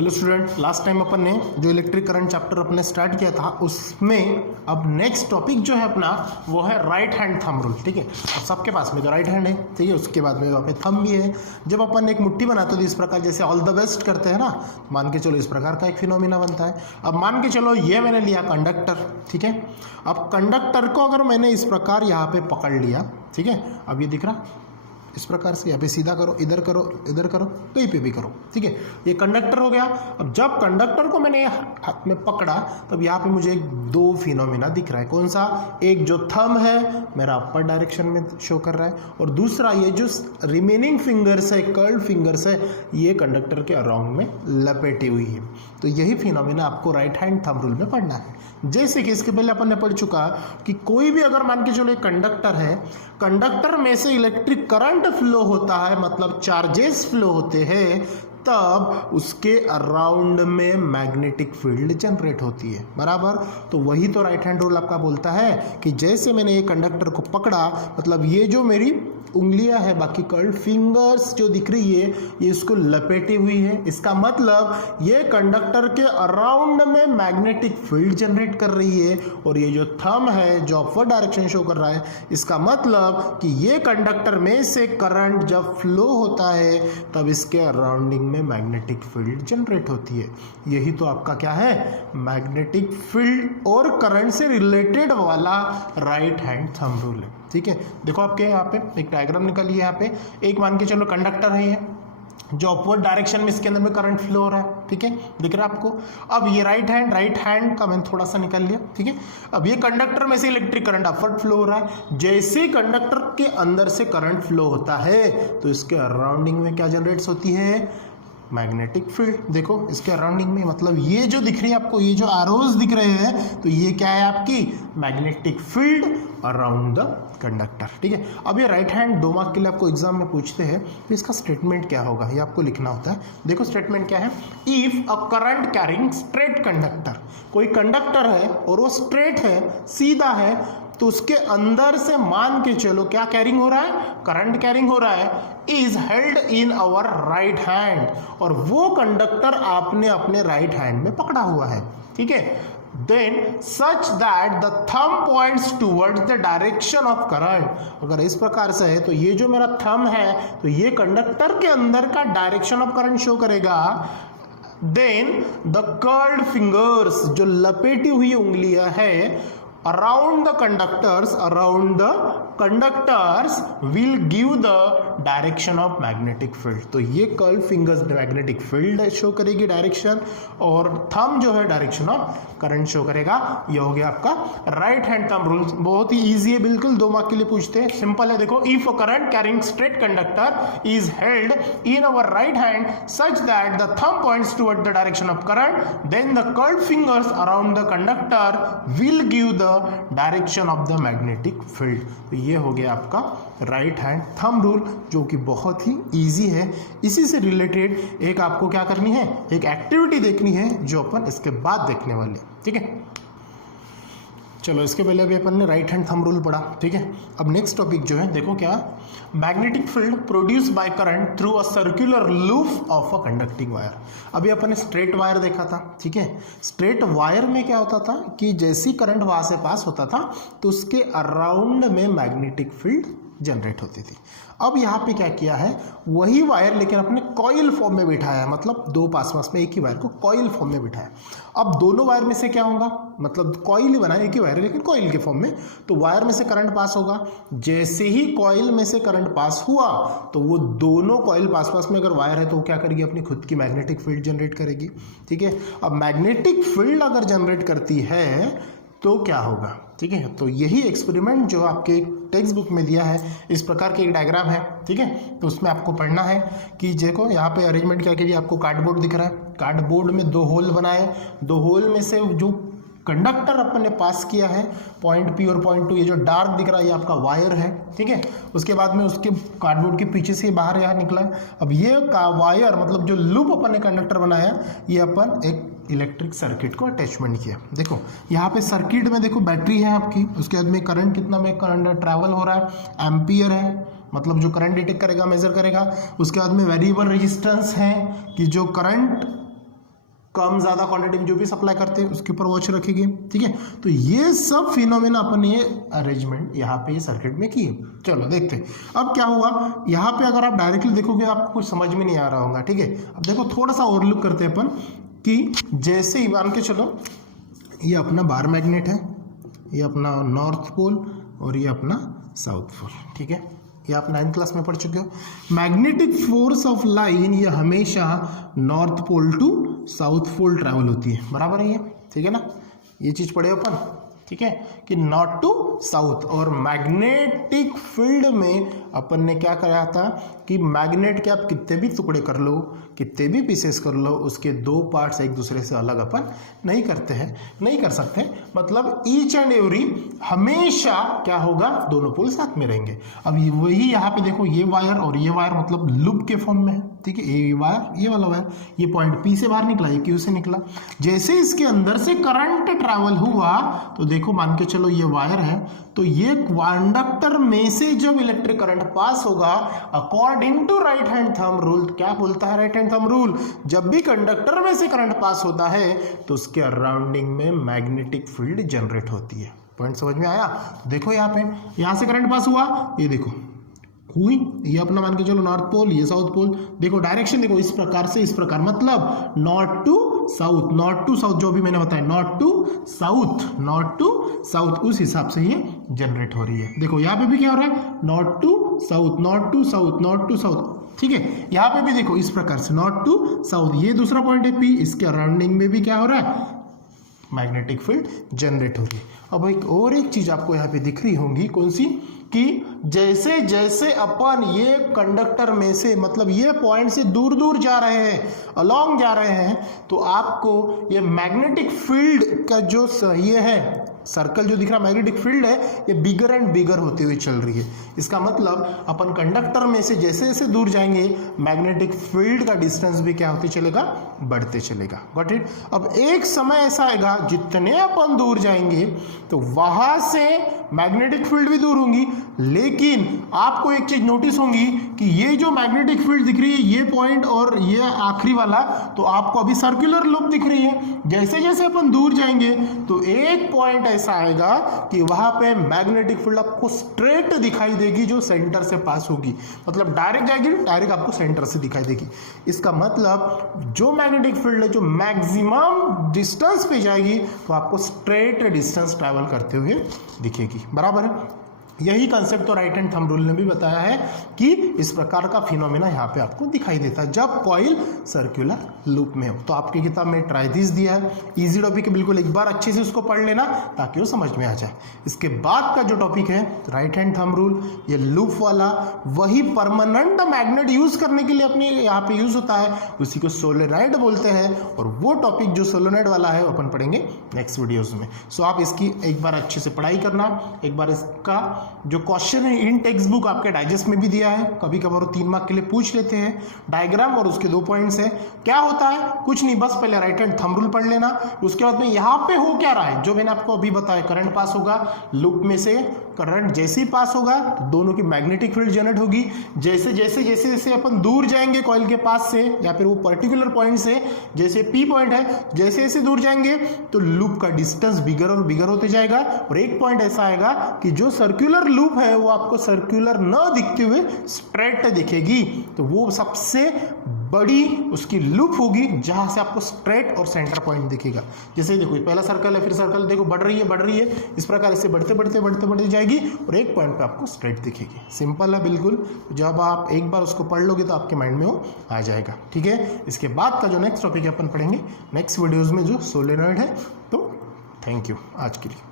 Hello student, last time अपन ने जो electric current chapter अपने स्टार्ट किया था उसमें अब नेक्स्ट टॉपिक जो है अपना वो है राइट हैंड थंब रूल। ठीक है, अब सबके पास में तो राइट हैंड है, ठीक है, उसके बाद में वहाँ पे थंब भी है। जब अपन एक मुट्ठी बनाते तो इस प्रकार जैसे ऑल द बेस्ट करते हैं ना, मान के चलो इस प्रकार का एक फिनोमिना बनता है। अब मान के चलो ये मैंने लिया कंडक्टर, ठीक है। अब कंडक्टर को अगर मैंने इस प्रकार यहाँ पे पकड़ लिया, ठीक है, अब ये दिख रहा इस प्रकार से, यहाँ पे सीधा करो, इधर करो, इधर करो, कहीं पे भी करो, ठीक है, ये कंडक्टर हो गया। अब जब कंडक्टर को मैंने हाथ में पकड़ा तब यहाँ पे मुझे दो फिनोमिना दिख रहा है। कौन सा? एक जो थंब है मेरा अपर डायरेक्शन में शो कर रहा है, और दूसरा ये जो रिमेनिंग फिंगर्स है, कर्ल्ड फिंगर्स है, ये कंडक्टर के अराउंड में लपेटी हुई है। तो यही फिनोमिना आपको राइट हैंड थंब रूल में पढ़ना है। जैसे कि इसके पहले अपन ने पढ़ चुका कि कोई भी अगर मान के चलो एक कंडक्टर है, कंडक्टर में से इलेक्ट्रिक करंट फ्लो होता है, मतलब चार्जेस फ्लो होते हैं, तब उसके अराउंड में मैग्नेटिक फील्ड जनरेट होती है, बराबर। तो वही तो राइट हैंड रूल आपका बोलता है कि जैसे मैंने ये कंडक्टर को पकड़ा, मतलब ये जो मेरी उंगलियां है, बाकी कर्ल्ड फिंगर्स जो दिख रही है, ये इसको लपेटी हुई है। इसका मतलब ये कंडक्टर के अराउंड में मैग्नेटिक फील्ड जनरेट कर रही है, और ये जो थंब है जो अपवर्ड डायरेक्शन शो कर रहा है, इसका मतलब कि ये कंडक्टर में से करंट जब फ्लो होता है तब इसके अराउंडिंग में मैग्नेटिक फील्ड जनरेट होती है। यही तो आपका क्या है, मैग्नेटिक फील्ड और करंट से रिलेटेड वाला राइट हैंड थंब रूल है। ठीक है, देखो आपके यहाँ पे एक डायग्राम निकालिए। यहाँ पे एक मान के चलो कंडक्टर है ये, जो अपवर्ड डायरेक्शन में इसके अंदर में करंट फ्लो हो रहा है, ठीक है, दिख रहा है आपको। अब ये राइट हैंड का मैंने थोड़ा सा निकाल लिया, ठीक है। अब ये कंडक्टर में से इलेक्ट्रिक करंट अपवर्ड फ्लो हो रहा है। जैसे कंडक्टर के अंदर से करंट फ्लो होता है तो इसके अराउंडिंग में क्या जनरेट्स होती है, मैग्नेटिक फील्ड। देखो इसके अराउंडिंग में, मतलब ये जो दिख रही है आपको, ये जो एरोज दिख रहे हैं, तो ये क्या है आपकी magnetic field around the conductor. ठीक है, अब ये राइट हैंड 2 मार्क के लिए आपको एग्जाम में पूछते हैं, तो इसका स्टेटमेंट क्या होगा ये आपको लिखना होता है। देखो स्टेटमेंट क्या है, if a current carrying straight conductor, कोई कंडक्टर है और वो स्ट्रेट है, सीधा है, तो उसके अंदर से मान के चलो क्या कैरिंग हो रहा है, करंट कैरिंग हो रहा है, is held in our right hand, और वो कंडक्टर आपने अपने राइट हैंड में पकड़ा हुआ है, ठीक है। Then such that the thumb points towards the direction of current, अगर इस प्रकार से है तो ये जो मेरा थंब है तो ये कंडक्टर के अंदर का डायरेक्शन ऑफ करंट शो करेगा। देन द कर्ल्ड फिंगर्स, जो लपेटी हुई उंगलियां है, around the conductors will give the direction of magnetic field। तो ये curl fingers magnetic field show करेगी डायरेक्शन, और थंब जो है डायरेक्शन ऑफ करंट शो करेगा। ये हो गया आपका राइट हैंड थंब रूल। बहुत ही इजी है, बिल्कुल 2 मार्क के लिए पूछते हैं, सिंपल है। देखो, if a current carrying straight conductor is held in our right hand such that the thumb points toward the direction of current, then the curled fingers around the conductor will give the direction of the magnetic field. तो ये हो गया आपका right hand thumb rule, जो कि बहुत ही easy है। इसी से रिलेटेड एक आपको क्या करनी है, एक एक्टिविटी देखनी है जो अपन इसके बाद देखने वाले, ठीक है। चलो इसके पहले अभी अपन ने राइट हैंड थंब रूल पढ़ा, ठीक है। अब नेक्स्ट टॉपिक जो है, देखो क्या, magnetic field produce by current through a circular loop of a conducting wire. अभी अपन ने स्ट्रेट वायर देखा था, ठीक है। स्ट्रेट वायर में क्या होता था कि जैसी करंट वहां से पास होता था तो उसके अराउंड में मैग्नेटिक फील्ड जनरेट होती थी। अब यहाँ पे क्या किया है, वही वायर लेकिन अपने कॉइल फॉर्म में बिठाया है, मतलब 2 पास में एक ही वायर को कॉइल फॉर्म में बिठाया। अब दोनों वायर में से क्या होगा, मतलब कॉइल ही बनाया, एक ही वायर है लेकिन कॉइल के फॉर्म में, तो वायर में से करंट पास होगा। जैसे ही कॉइल में से करंट पास हुआ तो वो दोनों कॉइल पास में अगर वायर है तो वो क्या करेगी, अपनी खुद की मैग्नेटिक फील्ड जनरेट करेगी, ठीक है। अब मैग्नेटिक फील्ड अगर जनरेट करती है तो क्या होगा, ठीक है। तो यही एक्सपेरिमेंट जो आपके टेक्स्ट बुक में दिया है, इस प्रकार के एक डायग्राम है, ठीक है। तो उसमें आपको पढ़ना है कि देखो यहाँ पे अरेंजमेंट क्या कीजिए, आपको कार्डबोर्ड दिख रहा है, कार्डबोर्ड में 2 होल बनाए, 2 होल में से जो कंडक्टर अपन ने पास किया है, पॉइंट P और पॉइंट 2, ये जो डार्क दिख रहा है ये आपका वायर है, ठीक है। उसके बाद में उसके कार्डबोर्ड के पीछे से बाहर यहाँ निकला है। अब ये का वायर, मतलब जो लूप अपन ने कंडक्टर बनाया, ये अपन एक इलेक्ट्रिक सर्किट को अटैचमेंट किया। देखो यहाँ पे सर्किट में देखो बैटरी है आपकी, उसके बाद में करंट कितना में करंट ट्रैवल हो रहा है, एम्पियर है, मतलब जो करंट डिटेक्ट करेगा, मेजर करेगा। उसके बाद में वेरिएबल रेजिस्टेंस है कि जो करंट कम ज़्यादा क्वांटिटी में जो भी सप्लाई करते हैं उसके ऊपर वॉच रखेगी, ठीक है। तो ये सब फिनोमेना अपन ये अरेंजमेंट यहाँ पे ये सर्किट में किए। चलो देखते हैं अब क्या हुआ। यहाँ पे अगर आप डायरेक्टली देखोगे आपको कुछ समझ में नहीं आ रहा होगा, ठीक है। अब देखो थोड़ा सा ओवरलुक करते हैं अपन कि जैसे ही मान के चलो ये अपना बार मैग्नेट है, ये अपना नॉर्थ पोल और ये अपना साउथ पोल, ठीक है। ये आप 9th क्लास में पढ़ चुके हो। मैग्नेटिक फोर्स ऑफ लाइन ये हमेशा north pole to south pole travel होती है, बराबर है ये, ठीक है ना। ये चीज पढ़े अपन, ठीक है, कि नॉर्थ टू साउथ। और मैग्नेटिक फील्ड में अपन ने क्या कराया था कि मैग्नेट के आप कितने भी टुकड़े कर लो, कितने भी पीसेस कर लो, उसके दो पार्ट्स एक दूसरे से अलग अपन नहीं करते हैं, नहीं कर सकते। मतलब ईच एंड एवरी हमेशा क्या होगा, दोनों पोल साथ में रहेंगे। अब वही यहाँ पे देखो ये वायर और ये वायर मतलब लूप के फॉर्म में है, ठीक है। ये वायर, ये वाला वायर, ये पॉइंट पी से बाहर निकला, ये क्यू से निकला। जैसे इसके अंदर से करंट ट्रैवल हुआ तो देखो मान के चलो ये वायर है, तो ये कंडक्टर में से जब इलेक्ट्रिक करंट पास होगा according to right hand thumb rule, क्या बोलता है राइट हैंड थंब रूल, जब भी कंडक्टर में से करंट पास होता है तो उसके अराउंडिंग में मैग्नेटिक फील्ड जनरेट होती है। पॉइंट समझ में आया। देखो यहाँ पे, यहाँ से करंट पास हुआ, ये देखो हुई, ये अपना मान के चलो नॉर्थ पोल, ये साउथ पोल। देखो डायरेक्शन देखो इस प्रकार से, इस प्रकार, मतलब north to south, north to south, जो भी मैंने बताया north to south, north to south, उस हिसाब से ये जनरेट हो रही है। देखो यहाँ पे भी क्या हो रहा है, north to south, north to south, north to south, ठीक है। यहाँ पे भी देखो इस प्रकार से नॉर्थ टू साउथ, ये दूसरा पॉइंट है पी, इसके अराउंडिंग में भी क्या हो रहा है, मैग्नेटिक फील्ड जनरेट हो रही है। अब एक चीज आपको यहाँ पे दिख रही होंगी, कौन सी, कि जैसे जैसे अपन ये कंडक्टर में से, मतलब ये पॉइंट से दूर दूर जा रहे हैं, अलोंग जा रहे हैं, तो आपको ये मैग्नेटिक फील्ड का जो ये है सर्कल जो दिख रहा मैग्नेटिक फील्ड है, ये बिगर एंड बिगर होती हुई चल रही है। इसका मतलब अपन कंडक्टर में से जैसे जैसे दूर जाएंगे मैग्नेटिक फील्ड का डिस्टेंस भी क्या होते चलेगा, बढ़ते चलेगा। Got it. अब एक समय ऐसा आएगा जितने अपन दूर जाएंगे तो वहां से मैग्नेटिक फील्ड भी दूर होंगी, लेकिन आपको एक चीज नोटिस होगी कि ये जो मैग्नेटिक फील्ड दिख रही है, ये पॉइंट और ये आखिरी वाला, तो आपको अभी सर्कुलर लूप दिख रही है। जैसे जैसे अपन दूर जाएंगे तो एक पॉइंट ऐसा आएगा कि वहां पे मैग्नेटिक फील्ड आपको स्ट्रेट दिखाई देगी, जो सेंटर से पास होगी, मतलब डायरेक्ट जाएगी, डायरेक्ट आपको सेंटर से दिखाई देगी। इसका मतलब जो मैग्नेटिक फील्ड है जो मैक्सिमम डिस्टेंस पे जाएगी तो आपको स्ट्रेट डिस्टेंस ट्रैवल करते हुए दिखेगी, बराबर है। यही कंसेप्ट तो राइट हैंड थंब रूल ने भी बताया है कि इस प्रकार का फिनोमेना यहाँ पे आपको दिखाई देता है जब कॉइल सर्कुलर लूप में हो। तो आपकी किताब में ट्राई दिस दिया है, इजी टॉपिक है, बिल्कुल एक बार अच्छे से उसको पढ़ लेना ताकि वो समझ में आ जाए। इसके बाद का जो टॉपिक है राइट हैंड थंब रूल, ये लूप वाला, वही परमानेंट मैग्नेट यूज करने के लिए अपने यहाँ पे यूज होता है, उसी को सोलेनॉइड बोलते हैं। और वो टॉपिक जो सोलेनॉइड वाला है अपन पढ़ेंगे नेक्स्ट वीडियोज में। सो आप इसकी एक बार अच्छे से पढ़ाई करना, एक बार इसका जो क्वेश्चन है इन टेक्स्ट बुक आपके डाइजेस्ट में भी दिया है, कभी कभार 3 मार्क के लिए पूछ लेते हैं, डायग्राम और उसके 2 पॉइंट्स है। क्या होता है, कुछ नहीं, बस पहले राइट हैंड थंब रूल पढ़ लेना, उसके बाद में यहाँ पे हो क्या रहा है जो मैंने आपको अभी बताया, करंट पास होगा लूप में से, करंट जैसे ही पास होगा तो दोनों की मैग्नेटिक फील्ड जनरेट होगी। जैसे जैसे जैसे जैसे अपन दूर जाएंगे कॉइल के पास से या फिर वो पर्टिकुलर पॉइंट से, जैसे पी पॉइंट है, जैसे जैसे दूर जाएंगे तो लूप का डिस्टेंस बिगर और बिगर होते जाएगा। और एक पॉइंट ऐसा आएगा कि जो सर्कुलर लूप है वो आपको सर्कुलर न दिखते हुए स्ट्रेट दिखेगी, तो वो सबसे बड़ी उसकी लूप होगी जहां से आपको स्ट्रेट और सेंटर पॉइंट दिखेगा। जैसे देखो पहला सर्कल है, फिर सर्कल देखो बढ़ रही है, इस प्रकार इससे बढ़ते बढ़ते बढ़ते बढ़ते जाएगी और एक पॉइंट पे आपको स्ट्रेट दिखेगी। सिंपल है बिल्कुल, जब आप एक बार उसको पढ़ लोगे तो आपके माइंड में वो आ जाएगा, ठीक है। इसके बाद का जो नेक्स्ट टॉपिक अपन पढ़ेंगे नेक्स्ट वीडियोज में जो सोलेनॉइड है। तो थैंक यू आज के लिए।